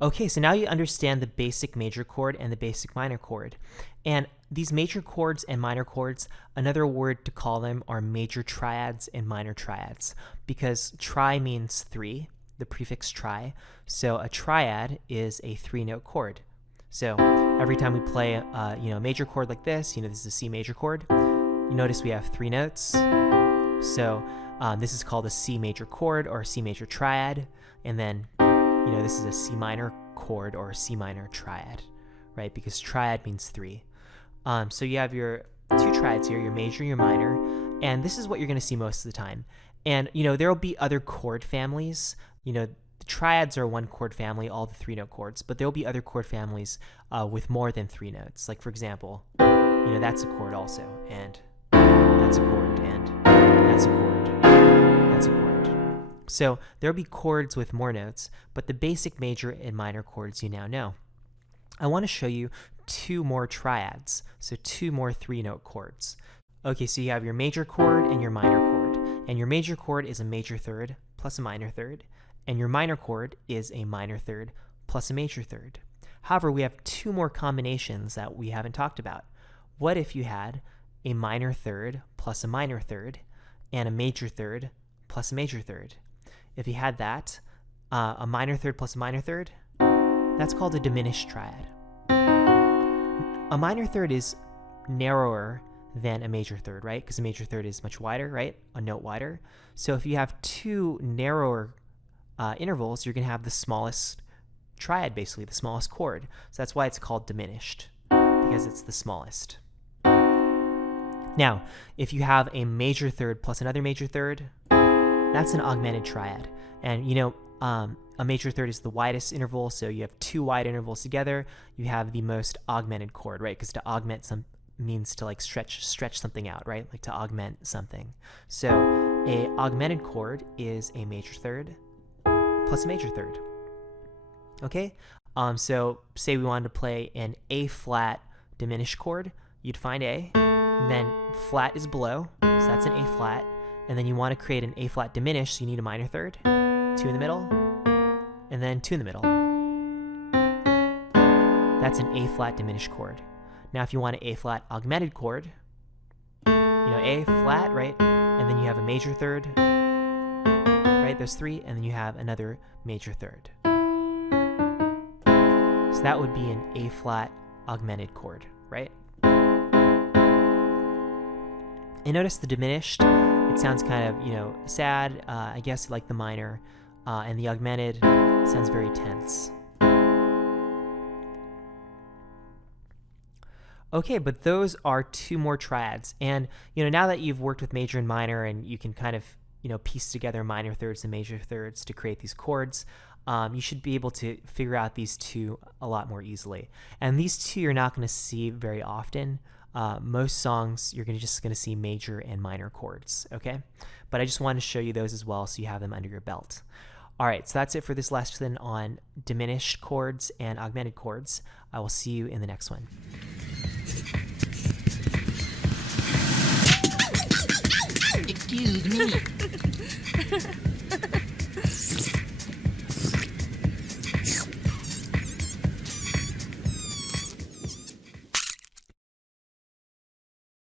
Okay, so now you understand the basic major chord and the basic minor chord. And these major chords and minor chords, another word to call them are major triads and minor triads, because tri means three, the prefix tri. So a triad is a three-note chord. So every time we play a major chord like this, this is a C major chord, you notice we have three notes. So this is called a C major chord or a C major triad. And then this is a C minor chord or a C minor triad, right? Because triad means three. So you have your two triads here, your major, your minor, and this is what you're going to see most of the time. And, there will be other chord families. The triads are one chord family, all the three-note chords, but there will be other chord families with more than three notes. Like, for example, that's a chord also, and that's a chord, and that's a chord, that's a chord. So there will be chords with more notes, but the basic major and minor chords you now know. I want to show you two more triads, so two more three-note chords. Okay, so you have your major chord and your minor chord. And your major chord is a major third plus a minor third, and your minor chord is a minor third plus a major third. However, we have two more combinations that we haven't talked about. What if you had a minor third plus a minor third and a major third plus a major third? If you had that, a minor third plus a minor third, that's called a diminished triad. A minor third is narrower than a major third, right? Because a major third is much wider, right? A note wider. So if you have two narrower intervals, you're going to have the smallest triad, basically, the smallest chord. So that's why it's called diminished, because it's the smallest. Now, if you have a major third plus another major third, that's an augmented triad. And a major third is the widest interval, so you have two wide intervals together, you have the most augmented chord, right? Because to augment means to like stretch something out, right? Like to augment something. So a augmented chord is a major third plus a major third. Okay? So say we wanted to play an A flat diminished chord, you'd find A, and then flat is below, so that's an A flat, and then you want to create an A flat diminished, so you need a minor third, two in the middle, and then two in the middle. That's an A flat diminished chord. Now if you want an A flat augmented chord, A flat, right? And then you have a major third, right? There's three, and then you have another major third. So that would be an A flat augmented chord, right? And notice the diminished, it sounds kind of, sad, I guess like the minor, and the augmented sounds very tense. Okay, but those are two more triads. And, now that you've worked with major and minor and you can kind of, piece together minor thirds and major thirds to create these chords, you should be able to figure out these two a lot more easily. And these two you're not going to see very often. Most songs you're just going to see major and minor chords, okay? But I just wanted to show you those as well so you have them under your belt. All right, so that's it for this lesson on diminished chords and augmented chords. I will see you in the next one. Excuse me.